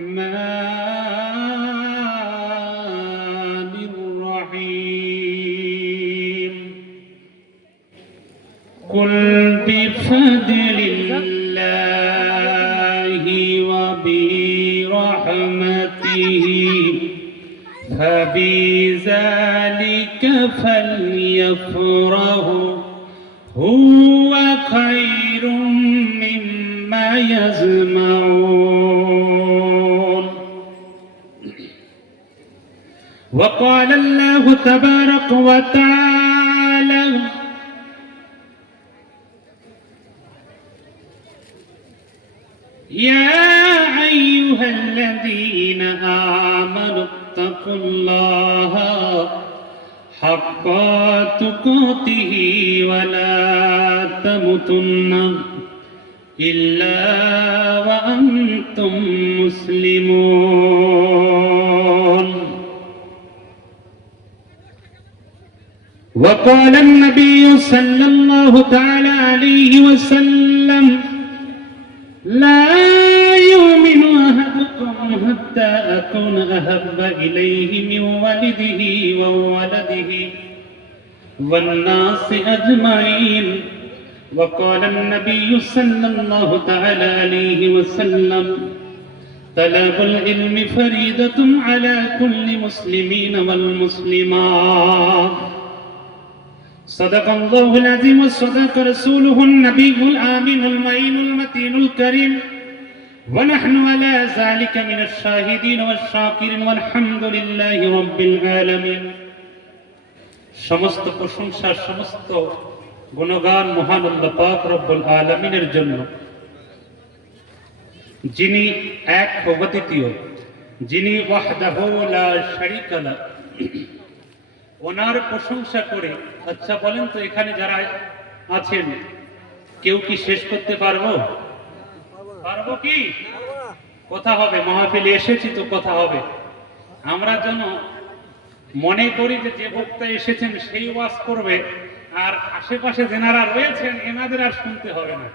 الرحمن الرحيم. قل بفضل الله وبرحمته فبذلك فليفرحوا هو خير وقال الله تبارك وتعالى يا أيها الذين آمنوا اتقوا الله حق تقاته ولا تموتن إلا وأنتم مسلمون. وقال النبي صلى الله تعالى عليه وسلم لا يؤمن أحدكم حتى أكون أحب إليه من ولده وولده والناس أجمعين. وقال النبي صلى الله تعالى عليه وسلم طلب العلم فريدة على كل مسلمين والمسلمات. صدق الله العظيم وصدق رسوله النبي الآمين المعين المتين الكريم ونحن على ذلك من الشاهدين والشاكرين والحمد لله رب العالمين সমস্ত প্রশংসা সমস্ত গুণগান মহান আল্লাহ পাক রব্বুল আলামিনের জন্য যিনি এক অদ্বিতীয় যিনি ওয়াহদাহু লা শারীকা লা ওনার প্রশংসা করে আচ্ছা বলেন তো এখানে যারা আছেন, কেউ কি শেষ করতে পারব? পারব কি? কথা হবে, মহাফিলে এসেছি তো কথা হবে। আমরা যেন মনে করি যে যে বক্তা এসেছেন সেই ওয়াজ করবে, আর আশেপাশে যেনারা রয়েছেন, এনাদের আর শুনতে হবে না।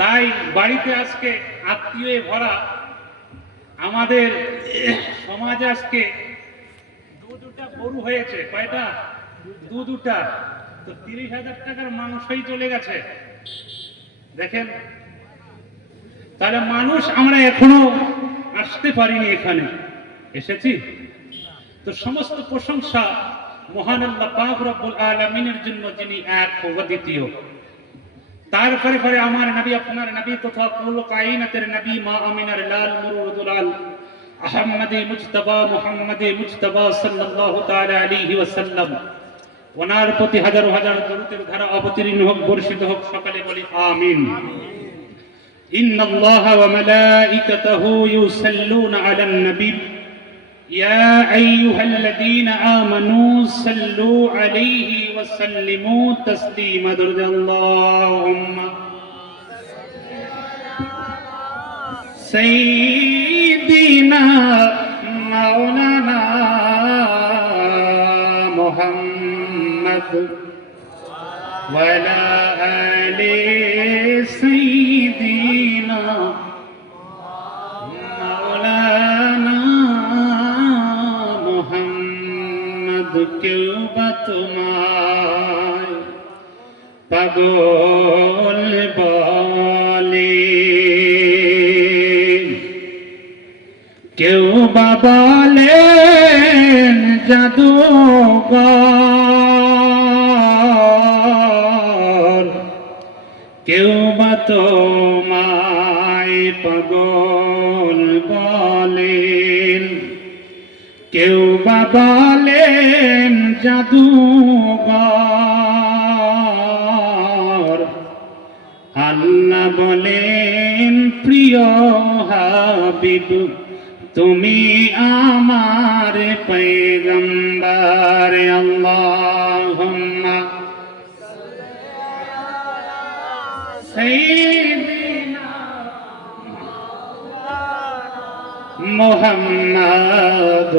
তাই বাড়িতে আজকে আত্মীয় ভরা, আমাদের সমাজে আজকে দুটা গরু হয়েছে, কয়টা? দু দুটা। তো তিরিশ হাজার টাকার চলে গেছে। দেখেন? তাহলে মানুষ আমরা এখনও আসতে পারিনি এখানে। এসেছি? তো সমস্ত প্রশংসা মহান আল্লাহ পাক রব্বুল জন্য যিনি এক ও দ্বিতীয়। তারপরে পরে আমার নবী, আপনার নবী তথা কুল নবী মা আমিনার লাল মুরুদুলাল আহমদে মুজতবা মুহাম্মদে মুজতবা সাল্লাল্লাহু তাআলা আলাইহি ওয়াসাল্লাম ওনার প্রতি হাজার হাজার দরুদের ধারা অবতীর্ণ হোক বর্ষিত হোক সকালে বলি আমিন إن الله وملائكته يصلون على النبي يا أيها الذين آمنوا صلوا عليه وسلموا تسليما درد اللهم سيدنا ولا آل سيدنا مولانا মোহাম্মদ কেউ বা তোমায় পাগল বলে কেউ বা বলেন জাদুঘর কেউ বা তোমায় পাগল বলেন। কেউ বা বলেন জাদুঘর। আল্লাহ বলেন, প্রিয় হাবিব, তুমি আমার পৈগম্বর মুহাম্মদ